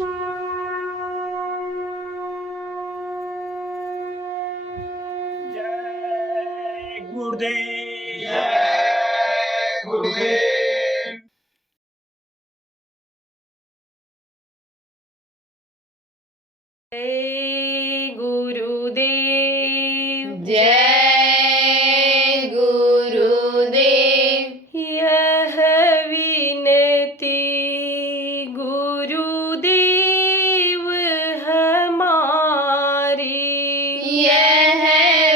जय गुरुदेव। जय गुरुदेव। जय गुरुदेव। जय गुरुदेव। यह विनती गुरुदेव हमारी, यह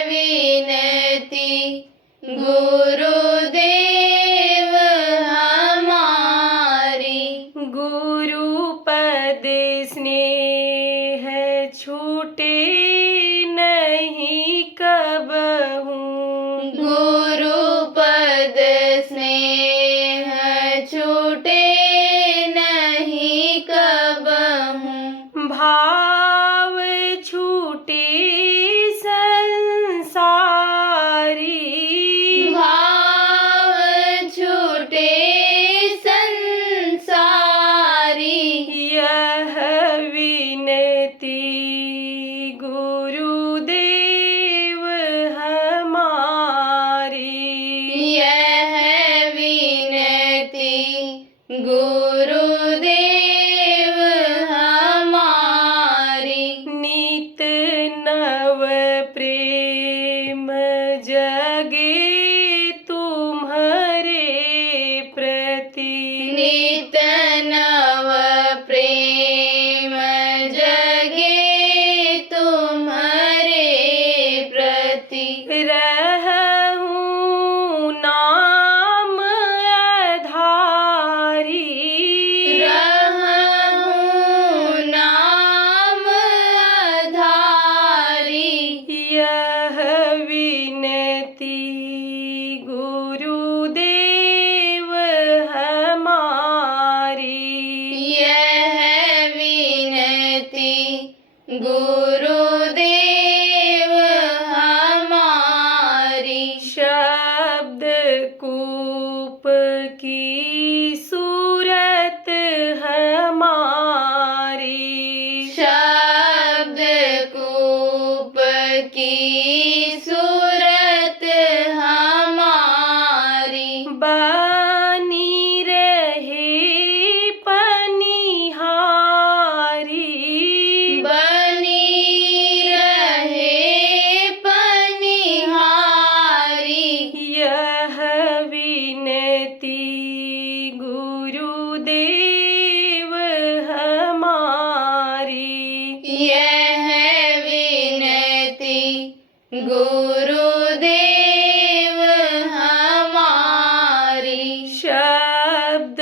विनती गुरुदेव हमारी। गुरुपद स्नेह छूटे नहीं कबहू, गुरुपद स्नेह छूटे नहीं कबहू। भाव छूटे संसारी, भाव छूटे संसारी। यह विनती गुरुदेव हमारी, यह विनती गुरुदेव हमारी। नित नव प्रेम जगे तुम्हारे प्रति, नित नव प्रेम जगे तुम्हारे प्रति। रहूं नाम आधारी, रहूं नाम आधारी। यह विनती गुरुदेव हमारी, यह विनती गुरुदेव हमारी। शब्द कूप की सूरत हमारी, शब्द कूप की सूरत हमारी। बनी रहे पनिहारी, बनी रहे पनिहारी। यह विनती गुरुदेव हमारी, यह विनती गुरुदेव हमारी। शब्द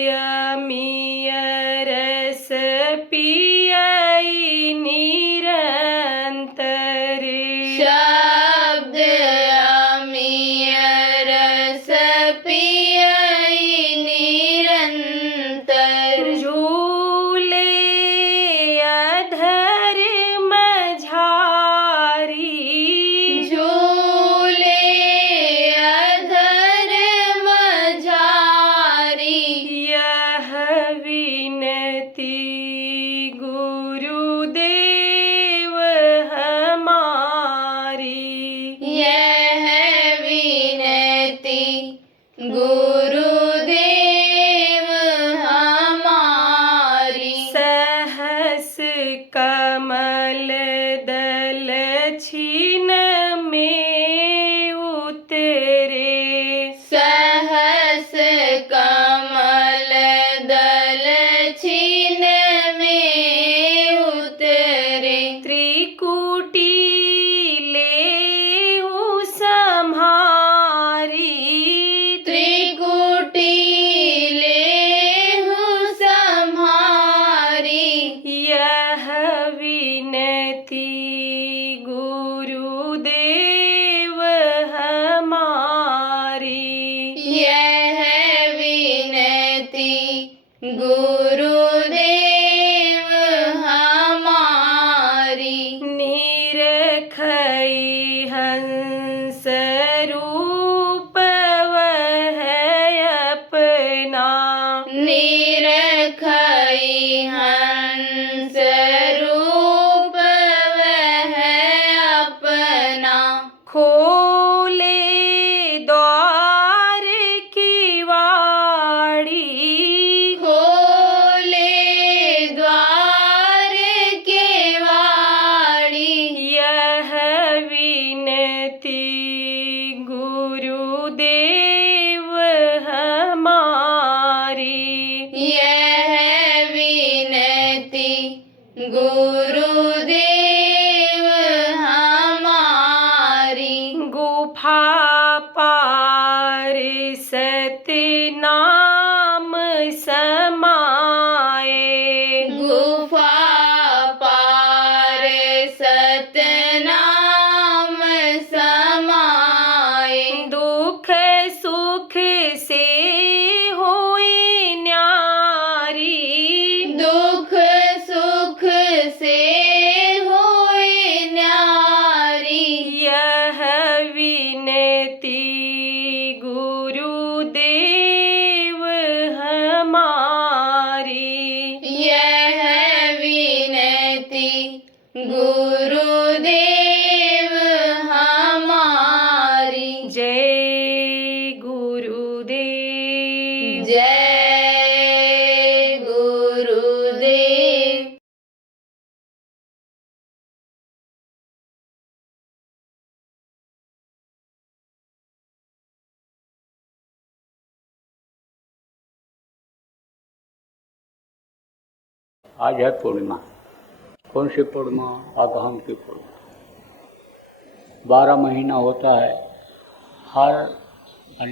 यमीय रस पियाई निरंतर, शब्द अमीय रस पियाई निरंतर। झूले अधर्म झारी, झूले अधर्म झारी। यह विनती गुरुदेव हमारी, यह विनती गुरुदेव हमारी। सहस कमल दल छीन में उतरे, सहस कमल दल छीन में उतरे। त्रिकुटी ले संहारी, त्रिकुटी लेहु संहारी। यह गुरुदेव हमारी। गुफा पार सतनाम समाए। गुफा पार सतनाम समाए। दुख सुख से होए न्यारी। दुख सुख से होए न्यारी। यह विनती गुरुदेव हमारी। यह विनती गुरुदेव हमारी। जय गुरुदेव। जय गुरुदेव। आज है पूर्णिमा। कौन सी पूर्णिमा? अगहन की पूर्णिमा। 12 महीना होता है, हर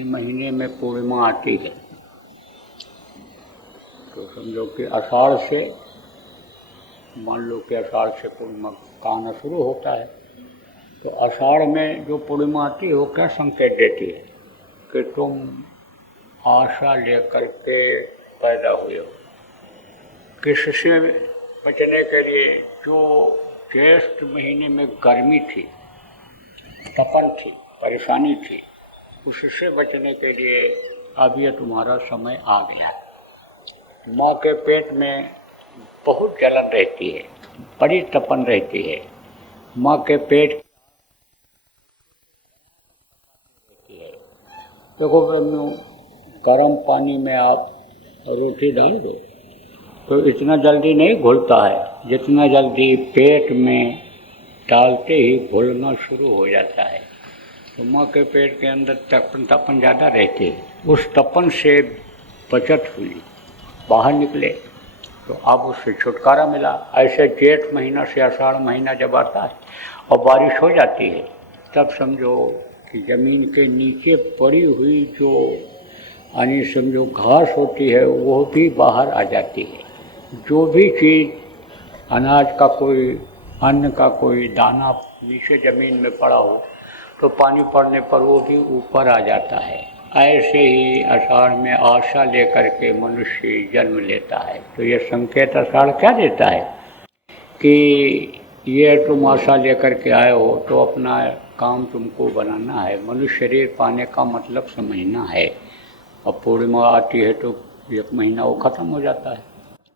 महीने में पूर्णिमा आती है। तो समझो कि आषाढ़ से, मान लो कि आषाढ़ से पूर्णिमा का आना शुरू होता है। तो आषाढ़ में जो पूर्णिमा आती है वो क्या संकेत देती है कि तुम आशा लेकर के पैदा हुए हो। किससे बचने के लिए? जो ज्येष्ठ महीने में गर्मी थी, तपन थी, परेशानी थी, उससे बचने के लिए अब ये तुम्हारा समय आ गया। माँ के पेट में बहुत जलन रहती है, बड़ी तपन रहती है। माँ के पेट रहती है। देखो बहनों, गर्म पानी में आप रोटी डाल दो तो इतना जल्दी नहीं घुलता है, जितना जल्दी पेट में डालते ही घुलना शुरू हो जाता है। तो माँ के पेट के अंदर तपन ज़्यादा रहती है। उस तपन से बचत हुई, बाहर निकले तो अब उससे छुटकारा मिला। ऐसे जेठ महीना से आषाढ़ महीना जब आता है और बारिश हो जाती है, तब समझो कि ज़मीन के नीचे पड़ी हुई जो समझो घास होती है वो भी बाहर आ जाती है। जो भी चीज़, अनाज का कोई, अन्न का कोई दाना नीचे ज़मीन में पड़ा हो तो पानी पड़ने पर वो भी ऊपर आ जाता है। ऐसे ही आषाढ़ में आशा लेकर के मनुष्य जन्म लेता है। तो ये संकेत आषाढ़ क्या देता है कि ये तुम आशा लेकर के आए हो तो अपना काम तुमको बनाना है। मनुष्य शरीर पाने का मतलब समझना है। अब पूर्णिमा आती है तो 1 महीना वो ख़त्म हो जाता है।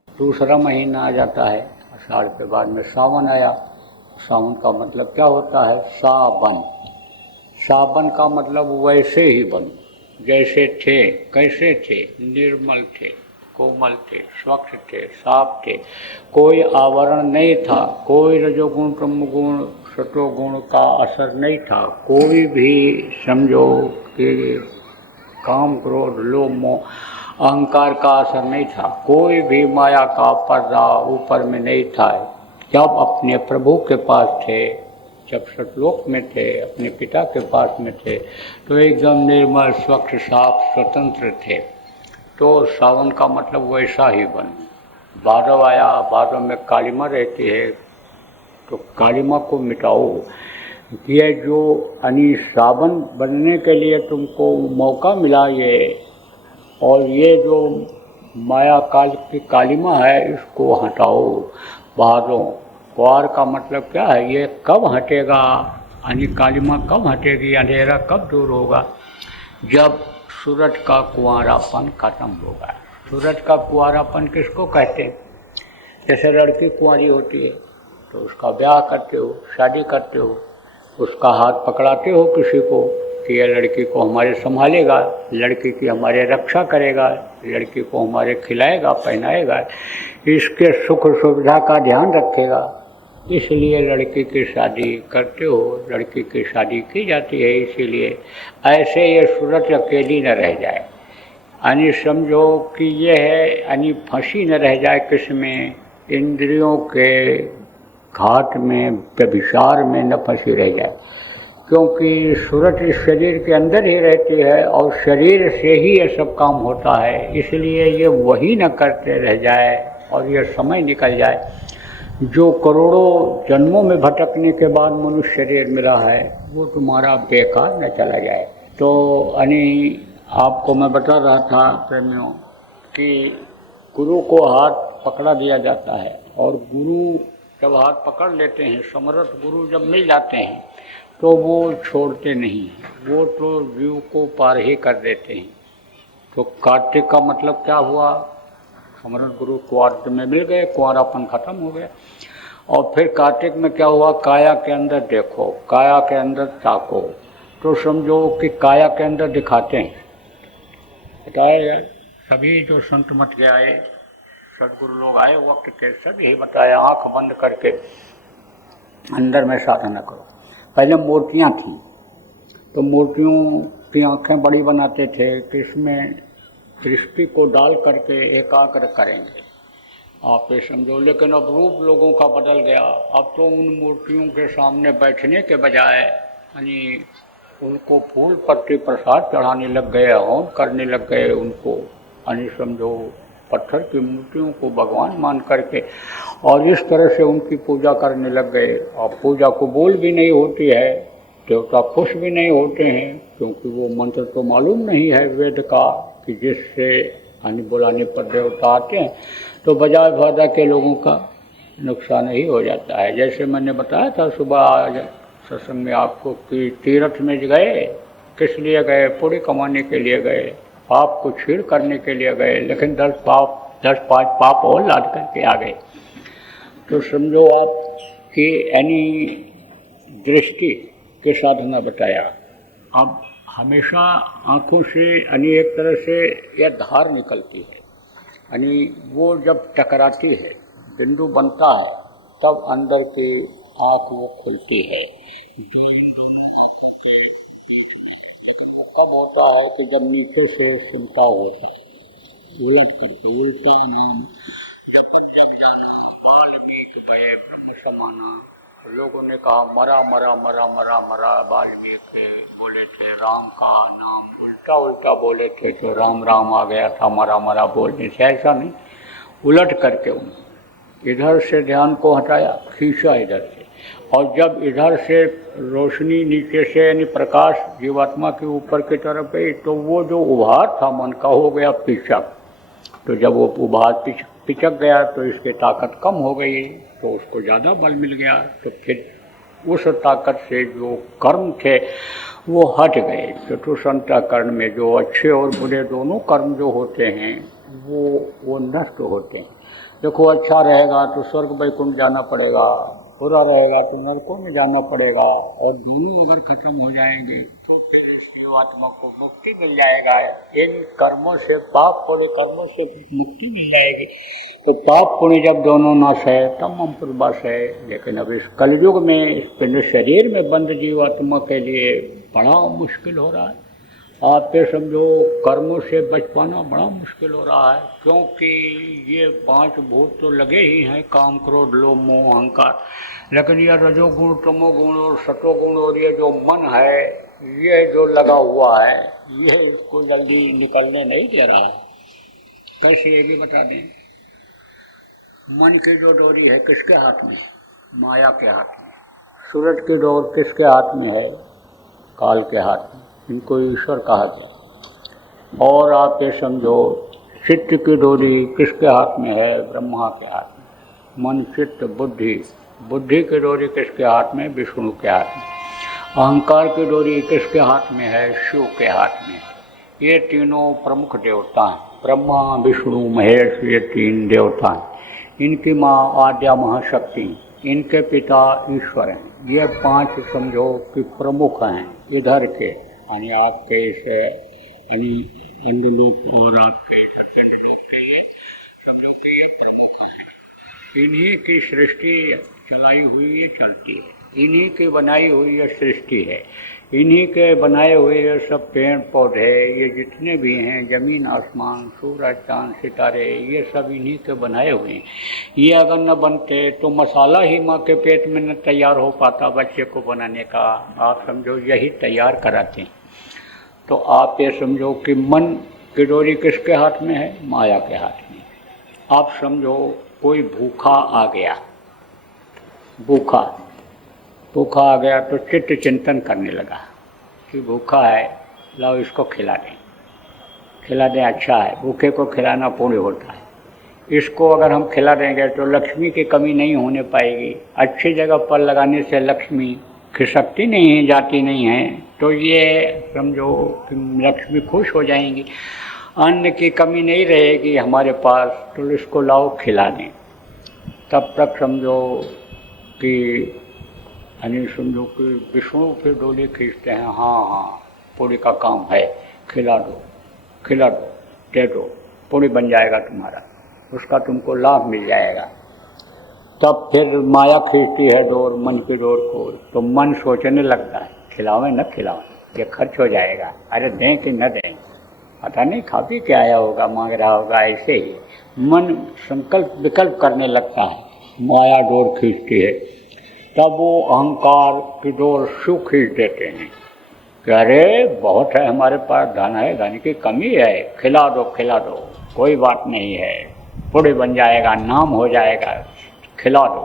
दूसरा महीना आ जाता है, आषाढ़ के बाद में सावन आया। सावन का मतलब क्या होता है? सावन। सावन का मतलब वैसे ही बन, जैसे थे। कैसे थे? निर्मल थे, कोमल थे, स्वच्छ थे, साफ थे। कोई आवरण नहीं था, कोई रजोगुण तमोगुण सतोगुण का असर नहीं था। कोई भी समझो कि काम क्रोध लोभ मोह अहंकार का असर नहीं था। कोई भी माया का पर्दा ऊपर में नहीं था। जब अपने प्रभु के पास थे, जब सतलोक में थे, अपने पिता के पास में थे, तो एकदम निर्मल स्वच्छ साफ स्वतंत्र थे। तो सावन का मतलब वैसा ही बन। भादव आया, भादव में कालिमा रहती है, तो कालिमा को मिटाओ। ये जो सावन बनने के लिए तुमको मौका मिला ये, और ये जो माया काल की कालिमा है इसको हटाओ, बाहर दो। क्वार का मतलब क्या है? ये कब हटेगा? कालिमा कब हटेगी? अंधेरा कब दूर होगा? जब सूरज का कुंवारापन खत्म होगा। सूरज का कुंवारापन किसको कहते हैं? जैसे लड़की कुंवारी होती है तो उसका ब्याह करते हो, शादी करते हो, उसका हाथ पकड़ाते हो किसी को कि यह लड़की को हमारे संभालेगा, लड़की की हमारे रक्षा करेगा, लड़की को हमारे खिलाएगा पहनाएगा, इसके सुख सुविधा का ध्यान रखेगा। इसलिए लड़की की शादी करते हो, लड़की की शादी की जाती है। इसीलिए ऐसे ये सूरत अकेली न रह जाए। समझो कि ये है फंसी न रह जाए किस में? इंद्रियों के घाट में, व्यभिचार में न फंसी रह जाए, क्योंकि सूरत इस शरीर के अंदर ही रहती है और शरीर से ही ये सब काम होता है। इसलिए ये वही न करते रह जाए और ये समय निकल जाए जो करोड़ों जन्मों में भटकने के बाद मनुष्य शरीर मिला है, वो तुम्हारा बेकार न चला जाए। तो आपको मैं बता रहा था प्रेमियों कि गुरु को हाथ पकड़ा दिया जाता है, और गुरु जब हाथ पकड़ लेते हैं, समर्थ गुरु जब मिल जाते हैं, तो वो छोड़ते नहीं, वो तो जीव को पार ही कर देते हैं। तो कार्तिक का मतलब क्या हुआ? समर्थ गुरु कुआर में मिल गए, कुआरापन खत्म हो गया। और फिर कार्तिक में क्या हुआ? काया के अंदर देखो, काया के अंदर ताको, तो समझो कि काया के अंदर दिखाते हैं। बताया यार, सभी जो संत मत के आए, सदगुरु लोग आए वक्त के, सब यही बताया, आंख बंद करके अंदर में साधना करो। पहले मूर्तियाँ थीं, तो मूर्तियों की आंखें बड़ी बनाते थे कि इसमें दृष्टि को डाल करके एकाग्र करेंगे, आप ये समझो। लेकिन अब रूप लोगों का बदल गया। अब तो उन मूर्तियों के सामने बैठने के बजाय यानी उनको फूल पत्ती प्रसाद चढ़ाने लग गए, हवन करने लग गए उनको, यानी समझो पत्थर की मूर्तियों को भगवान मान करके, और इस तरह से उनकी पूजा करने लग गए। और पूजा कबूल भी नहीं होती है, देवता खुश भी नहीं होते हैं, क्योंकि वो मंत्र तो मालूम नहीं है वेद का कि जिससे यानी बुलाने पर देवता आते हैं। तो बजाय फायदा के लोगों का नुकसान ही हो जाता है। जैसे मैंने बताया था सुबह आज सत्संग में आपको कि तीर्थ में गए, किस लिए गए? पूरी कमाने के लिए गए, पाप को छीड़ करने के लिए गए, लेकिन 10 5 पाप और लाद करके आ गए। तो समझो आप कि यानी दृष्टि के साधना बताया। अब हमेशा आँखों से यानी एक तरह से यह धार निकलती है, यानी वो जब टकराती है, बिंदु बनता है, तब अंदर की आँख वो खुलती है। कब होता है कि जब नीचे से चिंता होता है, उलट करके उल्टा नाम जब जाना, वाल्मीकि भय ब्रह्म समाना। लोगों ने कहा मरा मरा मरा मरा मरा, वाल्मीकि बोले थे राम का नाम, उल्टा उल्टा बोले थे तो राम राम आ गया था मरा मरा बोलने से। ऐसा नहीं, उलट करके उन्होंने इधर से ध्यान को हटाया, खींचा इधर से, और जब इधर से रोशनी नीचे से यानी प्रकाश जीवात्मा के ऊपर की तरफ गई, तो वो जो उभार था मन का हो गया पिचक। तो जब वो उभार पिचक गया तो इसकी ताकत कम हो गई, तो उसको ज़्यादा बल मिल गया। तो फिर उस ताकत से जो कर्म थे वो हट गए। चतुसंतकरण में जो अच्छे और बुरे दोनों कर्म जो होते हैं वो नष्ट होते हैं। देखो, अच्छा रहेगा तो स्वर्ग वैकुंठ जाना पड़ेगा, बुरा रहेगा तो नरकों में जाना पड़ेगा, और दोनों अगर खत्म हो जाएंगे तो फिर जीवात्मा को मुक्ति मिल जाएगा। इन कर्मों से, पाप पुण्य कर्मों से मुक्ति मिल जाएगी। तो पाप पुण्य जब दोनों नाश है तब हम पूर्वास है। लेकिन अब इस कलयुग में इस पिंड शरीर में बंद जीवात्मा के लिए बड़ा मुश्किल हो रहा है। आप ये समझो कर्मों से बच पाना बड़ा मुश्किल हो रहा है, क्योंकि ये 5 भूत तो लगे ही हैं, काम क्रोध लोभ मोह अहंकार। लेकिन ये रजोगुण तमोगुण और सतोगुण और ये जो मन है, ये जो लगा हुआ है, ये इसको जल्दी निकलने नहीं दे रहा है। कैसे ये भी बता दें। मन की जो डोरी है किसके हाथ में? माया के हाथ में। सूरज की डोर किसके हाथ में है? काल के हाथ में। इनको ईश्वर कहा गया। और आप ये समझो चित्त की डोरी किसके हाथ में है? ब्रह्मा के हाथ में। मन चित्त बुद्धि, बुद्धि की डोरी किसके हाथ में? विष्णु के हाथ में। अहंकार की डोरी किसके हाथ में है? शिव के हाथ में। ये तीनों प्रमुख देवता हैं, ब्रह्मा विष्णु महेश, ये 3 देवता हैं। इनकी माँ आद्या महाशक्ति, इनके पिता ईश्वर हैं। ये 5 समझो कि प्रमुख हैं इधर के, यानी आपके इसे यानी इंद्रलोक और आपके सत्संग के लिए समझो कि ये प्रमुख हैं। इन्हीं की सृष्टि चलाई हुई ये चलती है, इन्हीं की बनाई हुई ये सृष्टि है। इन्हीं के बनाए हुए ये सब पेड़ पौधे, ये जितने भी हैं, ज़मीन आसमान, सूरज चांद सितारे, ये सब इन्हीं के बनाए हुए हैं। ये अगर न बनते तो मसाला ही माँ के पेट में न तैयार हो पाता बच्चे को बनाने का। आप समझो यही तैयार कराते हैं। तो आप ये समझो कि मन की डोरी किसके हाथ में है? माया के हाथ में। आप समझो कोई भूखा आ गया, भूखा आ गया तो चित्त चिंतन करने लगा कि भूखा है, लाओ इसको खिला दें, अच्छा है, भूखे को खिलाना पुण्य होता है। इसको अगर हम खिला देंगे तो लक्ष्मी की कमी नहीं होने पाएगी। अच्छी जगह पर लगाने से लक्ष्मी खिसकती नहीं है, जाती नहीं है, तो ये समझो कि लक्ष्मी खुश हो जाएंगी। अन्न की कमी नहीं रहेगी हमारे पास, तो इसको लाओ खिला दें। तब तक समझो कि समझो कि विष्णु फिर डोली खींचते हैं, हाँ पूरी का काम है, खिला दो, दे दो, पूरी बन जाएगा तुम्हारा, उसका तुमको लाभ मिल जाएगा। तब फिर माया खींचती है डोर, मन की डोर को, तो मन सोचने लगता है खिलावें न खिलावें, ये खर्च हो जाएगा, अरे दें कि न दें, पता नहीं खा पी के आया होगा, मांग रहा होगा। ऐसे ही मन संकल्प विकल्प करने लगता है, माया डोर खींचती है। तब वो अहंकार की डोर शिव खींच देते हैं कि अरे बहुत है हमारे पास, धन है, धन की कमी है, खिला दो, कोई बात नहीं है, पूरे बन जाएगा, नाम हो जाएगा, खिला दो।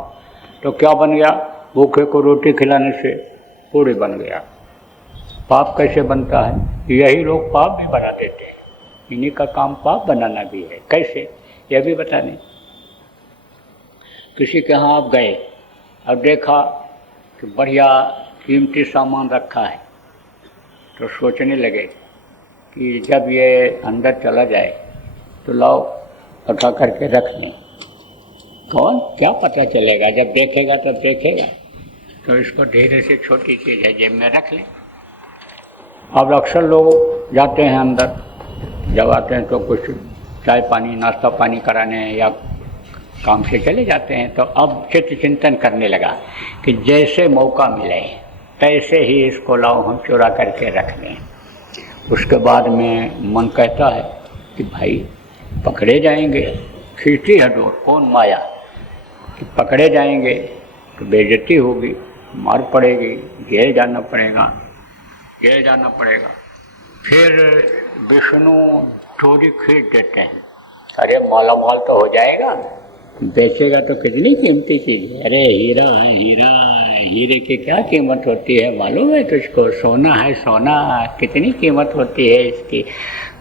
तो क्या बन गया? भूखे को रोटी खिलाने से पूरी बन गया। पाप कैसे बनता है? यही लोग पाप भी बना देते हैं, इन्हीं का काम पाप बनाना भी है। कैसे, यह भी बता दें। किसी के यहाँ आप गए और देखा कि बढ़िया कीमती सामान रखा है, तो सोचने लगे कि जब ये अंदर चला जाए तो लाओ उठा करके रख लें। कौन क्या पता चलेगा, जब देखेगा तब देखेगा, तो इसको धीरे से, छोटी चीज़ है, जेब में रख लें। अब अक्सर लोग जाते हैं अंदर, जब आते हैं तो कुछ चाय पानी, नाश्ता पानी कराने या काम से चले जाते हैं। तो अब चित्त चिंतन करने लगा कि जैसे मौका मिले तैसे ही इसको लाओ हम चुरा करके रख लें। उसके बाद में मन कहता है कि भाई पकड़े जाएंगे, खींचती है डोर, कौन? माया, कि पकड़े जाएंगे तो बेइज्जती होगी, मार पड़ेगी, जेल जाना पड़ेगा। फिर विष्णु डोरी खींच देते हैं, अरे माला माल तो हो जाएगा, बेचेगा तो कितनी कीमती चीज़ है, अरे हीरा है, हीरे की क्या कीमत होती है मालूम है तुझको? सोना है, सोना कितनी कीमत होती है इसकी।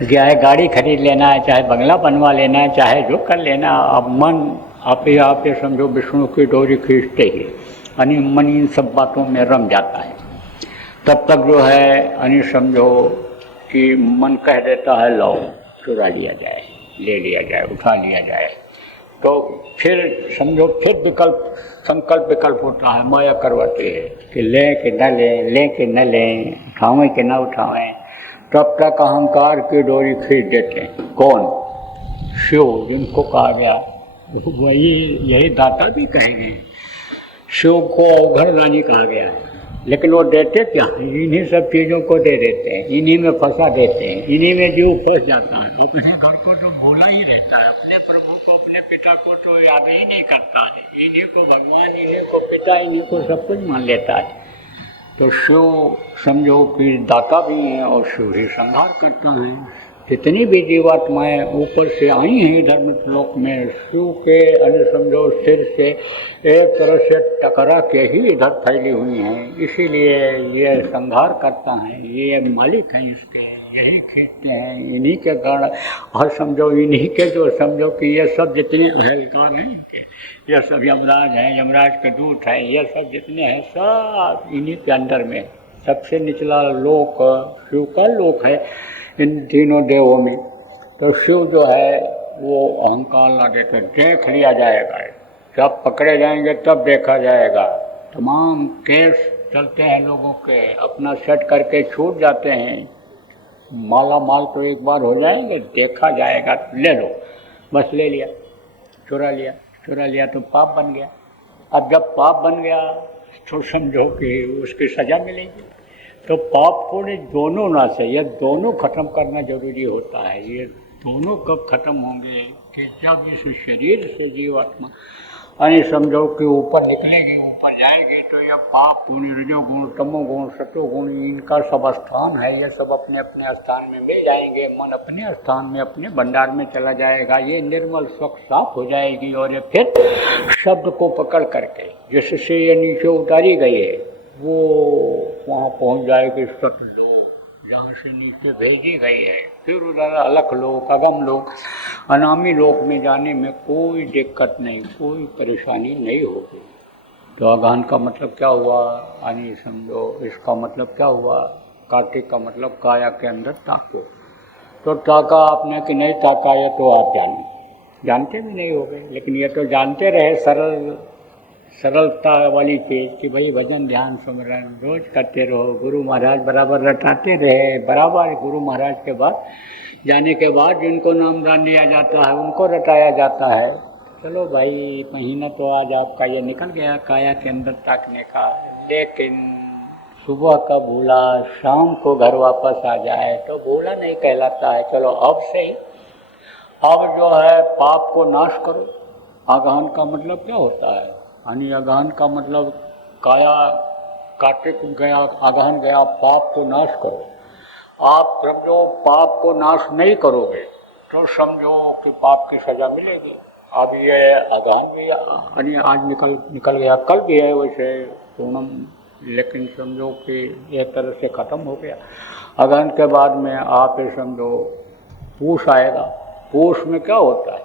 चाहे गाड़ी खरीद लेना है, चाहे बंगला बनवा लेना है, चाहे जो कर लेना। अब मन आप ये समझो विष्णु की डोरी खींचते ही मन इन सब बातों में रम जाता है। तब तक जो है समझो कि मन कह देता है लो चुरा लिया जाए, ले लिया जाए, उठा लिया जाए। तो फिर समझो फिर संकल्प विकल्प होता है, माया करवाती है कि लें कि न लें, उठावें कि न उठावें। तब तक अहंकार की डोरी खींच देते हैं। कौन? शिव, जिनको कहा गया वही, यही दाता भी कहेंगे। शिव को अवघड़दानी कहा गया है, लेकिन वो देते क्या? इन्हीं सब चीज़ों को दे देते हैं, इन्हीं में फंसा देते हैं, इन्हीं में जीव फंस जाता है। अपने घर को तो भूला ही रहता है, अपने प्रभु को, अपने पिता को तो याद ही नहीं करता है। इन्हीं को भगवान, इन्हीं को पिता, इन्हीं को सब कुछ मान लेता है। तो शिव समझो कि दाता भी हैं और शिव ही संहार करता है। जितनी भी जीवात्माएँ ऊपर से आई हैं इधर मृतलोक में, शिव के समझो सिर से एक तरह से टकरा के ही इधर फैली हुई हैं। इसीलिए ये संहार करता है, ये मालिक हैं इसके, यही खींचते हैं, इन्हीं के कारण। और समझो इन्हीं के जो समझो कि ये सब जितने अहलकार हैं इनके, ये सब यमराज हैं, यमराज के दूत हैं, ये सब जितने हैं सब इन्हीं के अंदर में। सबसे निचला लोक शिव का लोक है इन तीनों देवों में। तो शिव जो है वो अहंकार ला देते, देख लिया जाएगा, जब पकड़े जाएंगे तब देखा जाएगा। तमाम केस चलते हैं लोगों के, अपना सेट करके छूट जाते हैं। माला माल तो एक बार हो जाएंगे, देखा जाएगा, ले लो, बस ले लिया, चुरा लिया तो पाप बन गया। अब जब पाप बन गया तो समझो कि उसकी सज़ा मिलेगी। तो पाप पुण्य दोनों नाश है, ये दोनों खत्म करना जरूरी होता है। ये दोनों कब खत्म होंगे कि जब इस शरीर से जीवात्मा यानी समझो कि ऊपर निकलेगी, ऊपर जाएगी, तो यह पाप पुण्य, रजोगुण, तमोगुण, सतोगुण, इनका सब स्थान है, ये सब अपने अपने स्थान में मिल जाएंगे। मन अपने स्थान में, अपने भंडार में चला जाएगा, ये निर्मल स्वच्छ साफ हो जाएगी। और ये फिर शब्द को पकड़ करके जिससे ये नीचे उतारी गई है वो वहाँ पहुँच जाएगी सतलोक, जहाँ से नीचे भेजी गई है। फिर उधर अलख लोक, अगम लोक, अनामी लोक में जाने में कोई दिक्कत नहीं, कोई परेशानी नहीं होगी। तो अगहन का मतलब क्या हुआ, यानी समझो इसका मतलब क्या हुआ, कार्तिक का मतलब काया के अंदर ताको। तो ताका आपने कि नहीं ताका, ये तो आप जानते भी नहीं होगे, लेकिन ये तो जानते रहे सरलता वाली चीज़ कि भाई भजन ध्यान सुमरन रोज करते रहो। गुरु महाराज बराबर रटाते रहे, बराबर गुरु महाराज के बाद जाने के बाद जिनको नामदान दिया जाता है उनको रटाया जाता है। चलो भाई, महीना तो आज आपका ये निकल गया काया के अंदर ताकने का, लेकिन सुबह का भूला शाम को घर वापस आ जाए तो भूला नहीं कहलाता है। चलो अब से ही अब जो है पाप को नाश करो। अगहन का मतलब क्या होता है, यानी अगहन का मतलब काया कार्तिक गया, अगहन गया, पाप को नाश करो। आप समझो पाप को नाश नहीं करोगे तो समझो कि पाप की सजा मिलेगी। अब ये अगहन भी यानी आज निकल गया, कल भी है वैसे पूनम, लेकिन समझो कि एक तरह से ख़त्म हो गया। अगहन के बाद में आप ये समझो पूष आएगा। पूष में क्या होता है,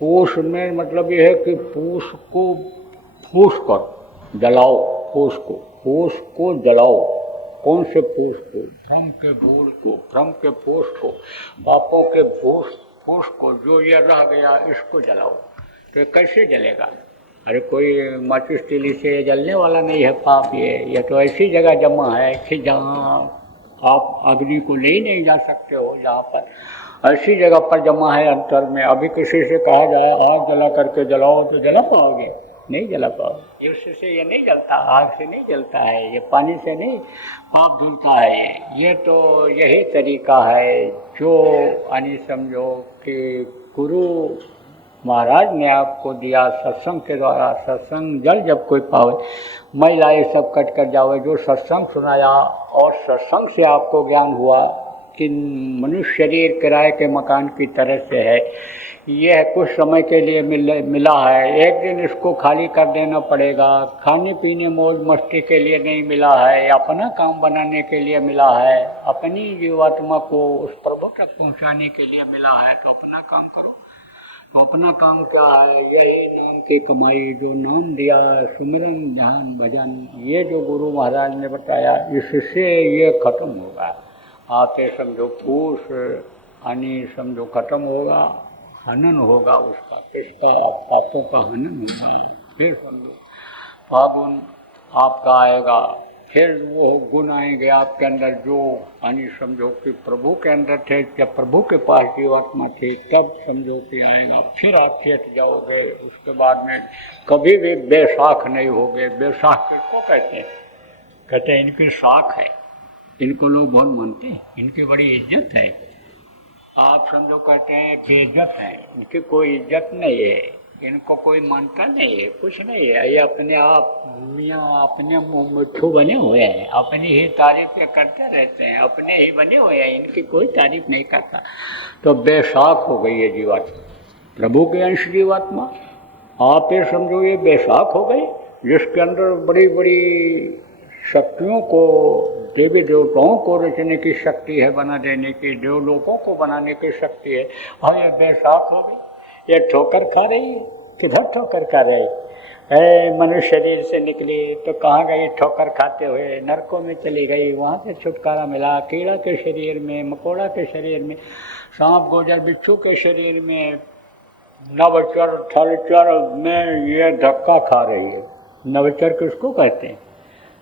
पूष में मतलब ये है कि पूष को फूस कर जलाओ, पूष को जलाओ। कौन से पूष को, भ्रम के भूल को, भ्रम के फूस को, पापों के फूस को, जो ये रह गया इसको जलाओ। तो ये कैसे जलेगा, अरे कोई माचिस तीली से जलने वाला नहीं है पाप। ये तो ऐसी जगह जमा है कि जहाँ आप अग्नि को ले नहीं जा सकते हो, जहाँ पर ऐसी जगह पर जमा है अंतर में। अभी किसी से कहा जाए आग जला करके जलाओ तो जला पाओगे, नहीं जला पाओगे। उससे ये नहीं जलता, आग से नहीं जलता है, ये पानी से नहीं पाप धुलता है। ये तो यही तरीका है जो यानी समझो कि गुरु महाराज ने आपको दिया सत्संग के द्वारा। सत्संग जल जब कोई पावे, मैला ये सब कट कर जावे। जो सत्संग सुनाया और सत्संग से आपको ज्ञान हुआ कि मनुष्य शरीर किराए के मकान की तरह से है, यह कुछ समय के लिए मिला है, एक दिन इसको खाली कर देना पड़ेगा। खाने पीने मौज मस्ती के लिए नहीं मिला है, अपना काम बनाने के लिए मिला है, अपनी जीवात्मा को उस प्रभु तक पहुंचाने के लिए मिला है। तो अपना काम करो। तो अपना काम क्या है, यही नाम की कमाई, जो नाम दिया, सुमिरन ध्यान भजन, ये जो गुरु महाराज ने बताया, इससे ये खत्म होगा। आते समझो पूष यानी समझो खत्म होगा, हनन होगा उसका, किसका, पापों का हनन होगा। फिर समझो फागुन आपका आएगा, फिर वो गुण आएंगे आपके अंदर जो यानी समझो कि प्रभु के अंदर थे, जब प्रभु के पास जीवात्मा थी तब समझो कि आएगा। फिर आप चेत जाओगे, उसके बाद में कभी भी बेसाख नहीं होगे। बेसाख किसको कहते हैं, कहते हैं इनकी साख है, इनको लोग बहुत मानते हैं, इनकी बड़ी इज्जत है। आप समझो कहते हैं बेइज्जत है, इनकी कोई इज्जत नहीं है, इनको कोई मानता नहीं है, कुछ नहीं है। ये अपने आप मियाँ अपने मुँह मिट्ठू बने हुए हैं, अपनी ही तारीफें करते रहते हैं, अपने ही बने हुए हैं, इनकी कोई तारीफ नहीं करता। तो बेसाख हो गई है जीवात्मा, प्रभु के अंश जीवात्मा। आप ये समझो ये बेसाख हो गई, जिसके अंदर बड़ी बड़ी शक्तियों को, देवी देवताओं को रचने की शक्ति है, बना देने की, देवलोकों को बनाने की शक्ति है। और ये बेसाख हो गई, ये ठोकर खा रही है। किधर ठोकर खा रही है, मनुष्य शरीर से निकली तो कहाँ गई, ठोकर खाते हुए नरकों में चली गई, वहाँ से छुटकारा मिला। कीड़ा के शरीर में, मकोड़ा के शरीर में, सांप गोजर बिच्छू के शरीर में, नवचर थलचर में ये धक्का खा रही है। नवचर किसको कहते हैं,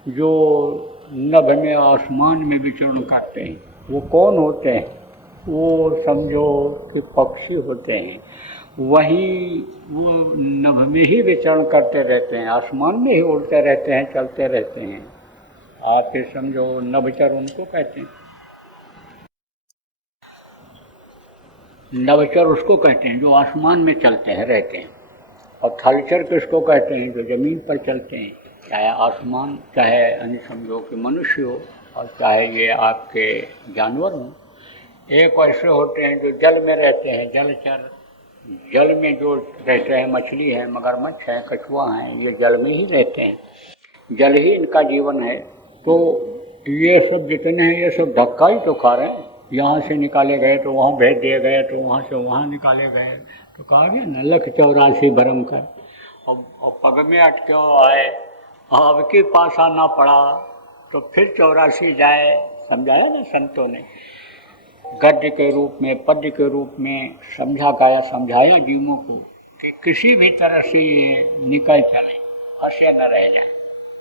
जो नभ में आसमान में विचरण करते हैं। वो कौन होते हैं, वो समझो कि पक्षी होते हैं, वही वो नभ में ही विचरण करते रहते हैं, आसमान में ही उड़ते रहते हैं, चलते रहते हैं। आप ये समझो नभचर उनको कहते हैं, नभचर उसको कहते हैं जो आसमान में चलते हैं रहते हैं, और थलचर किसको कहते हैं जो ज़मीन पर चलते हैं, चाहे आसमान, चाहे अन्य समझो कि मनुष्य हो, और चाहे ये आपके जानवर हों। एक ऐसे होते हैं जो जल में रहते हैं, जलचर, जल में जो रहते हैं, मछली है, मगरमच्छ है, कछुआ हैं, ये जल में ही रहते हैं, जल ही इनका जीवन है। तो ये सब जितने हैं ये सब धक्का ही तो खा रहे हैं, यहाँ से निकाले गए तो वहाँ भेज दिए गए, तो वहाँ से वहाँ निकाले गए, तो कहा गया न लख 84 भरम कर, और पग में अटके आए, अब के पास आना पड़ा तो फिर 84 जाए, समझाया ना संतों ने, गद्य के रूप में, पद्य के रूप में समझा गाया, समझाया जीवों को कि किसी भी तरह से ये निकल चले, फंसे न रह जाए।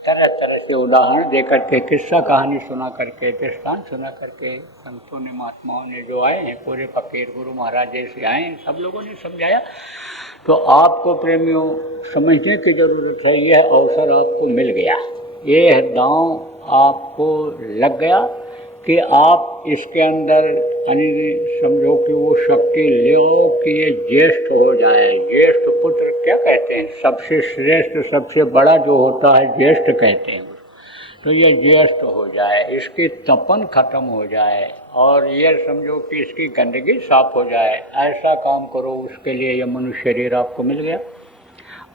तरह तरह से उदाहरण दे करके, किस्सा कहानी सुना करके, दृष्टांत सुना करके संतों ने, महात्माओं ने जो आए हैं, पूरे फकीर गुरु महाराज जैसे आए हैं, सब लोगों ने समझाया। तो आपको प्रेमियों समझने की ज़रूरत है, यह अवसर आपको मिल गया, ये दांव आपको लग गया कि आप इसके अंदर समझो कि वो शक्ति लो कि ये ज्येष्ठ हो जाए। ज्येष्ठ पुत्र क्या कहते हैं, सबसे श्रेष्ठ, सबसे बड़ा जो होता है ज्येष्ठ कहते हैं। तो ये ज्येष्ठ हो जाए, इसकी तपन खत्म हो जाए, और ये समझो कि इसकी गंदगी साफ हो जाए, ऐसा काम करो, उसके लिए ये मनुष्य शरीर आपको मिल गया।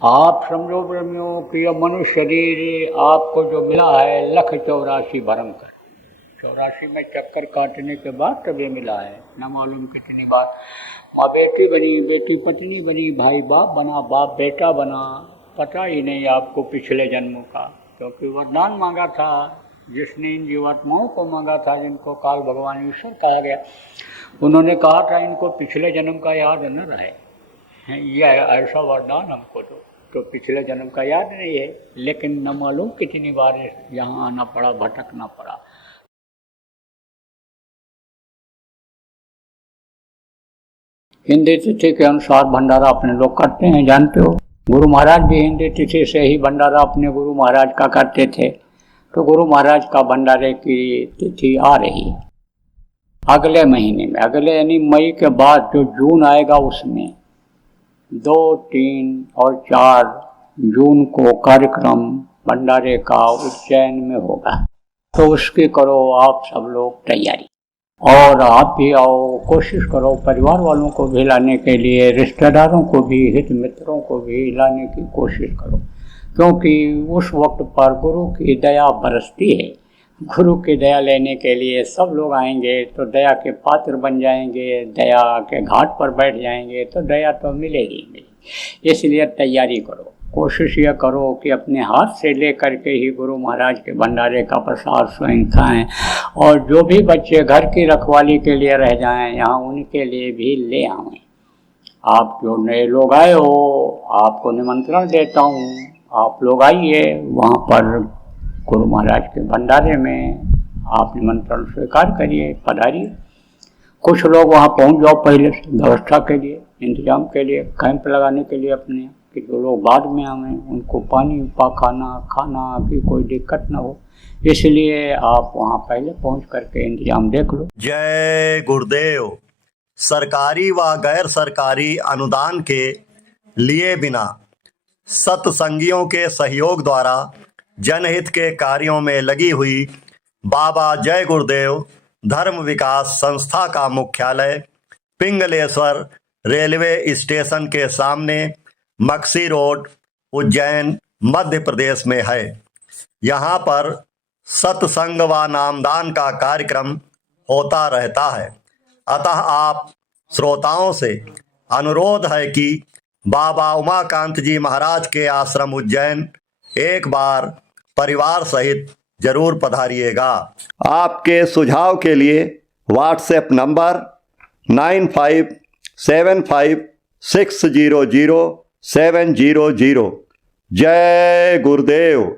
आप समझो प्रेमियों कि यह मनुष्य शरीर आपको जो मिला है, लख 84 भरम कर, 84 में चक्कर काटने के बाद तब ये मिला है, न मालूम कितनी बार माँ बेटी बनी, बेटी पत्नी बनी, भाई बाप बना, बाप बेटा बना, पता ही नहीं आपको पिछले जन्मों का, क्योंकि वरदान मांगा था जिसने इन जीवात्माओं को मांगा था, जिनको काल भगवान ईश्वर कहा गया, उन्होंने कहा था इनको पिछले जन्म का याद न रहे, यह ऐसा वरदान हमको दो। तो पिछले जन्म का याद नहीं है, लेकिन न मालूम कितनी बार यहाँ आना पड़ा, भटकना पड़ा। हिंदी तिथि के अनुसार भंडारा अपने लोग करते हैं, जानते हो। गुरु महाराज भी हिंदी तिथि से ही भंडारा अपने गुरु महाराज का करते थे। तो गुरु महाराज का भंडारे की तिथि आ रही है अगले महीने में, अगले यानी मई के बाद जो जून आएगा, उसमें 2, 3 और 4 जून को कार्यक्रम भंडारे का उज्जैन में होगा। तो उसकी करो आप सब लोग तैयारी, और आप भी आओ, कोशिश करो परिवार वालों को भी लाने के लिए, रिश्तेदारों को भी, हित मित्रों को भी लाने की कोशिश करो, क्योंकि उस वक्त पर गुरु की दया बरसती है। गुरु की दया लेने के लिए सब लोग आएंगे तो दया के पात्र बन जाएंगे, दया के घाट पर बैठ जाएंगे, तो दया तो मिलेगी मिलेगी। इसलिए तैयारी करो, कोशिश यह करो कि अपने हाथ से ले करके ही गुरु महाराज के भंडारे का प्रसाद स्वयं खाएँ, और जो भी बच्चे घर की रखवाली के लिए रह जाएं यहाँ, उनके लिए भी ले आएँ। आप जो नए लोग आए हो, आपको निमंत्रण देता हूँ, आप लोग आइए वहाँ पर गुरु महाराज के भंडारे में, आप निमंत्रण स्वीकार करिए, पधारिए। कुछ लोग वहाँ पहुँच जाओ पहले से, व्यवस्था के लिए, इंतजाम के लिए, कैंप लगाने के लिए अपने, कि जो लोग बाद में आएँ उनको पानी खाना की कोई दिक्कत ना हो, इसलिए आप वहाँ पहले पहुँच करके इंतजाम देख लो। जय गुरुदेव। सरकारी व गैर सरकारी अनुदान के लिए बिना सत्संगियों के सहयोग द्वारा जनहित के कार्यों में लगी हुई बाबा जय गुरुदेव धर्म विकास संस्था का मुख्यालय पिंगलेश्वर रेलवे स्टेशन के सामने मक्सी रोड, उज्जैन, मध्य प्रदेश में है। यहाँ पर सत्संग व नामदान का कार्यक्रम होता रहता है। अतः आप श्रोताओं से अनुरोध है कि बाबा उमाकांत जी महाराज के आश्रम उज्जैन एक बार परिवार सहित जरूर पधारिएगा। आपके सुझाव के लिए व्हाट्सएप नंबर 9575600700। जय गुरुदेव।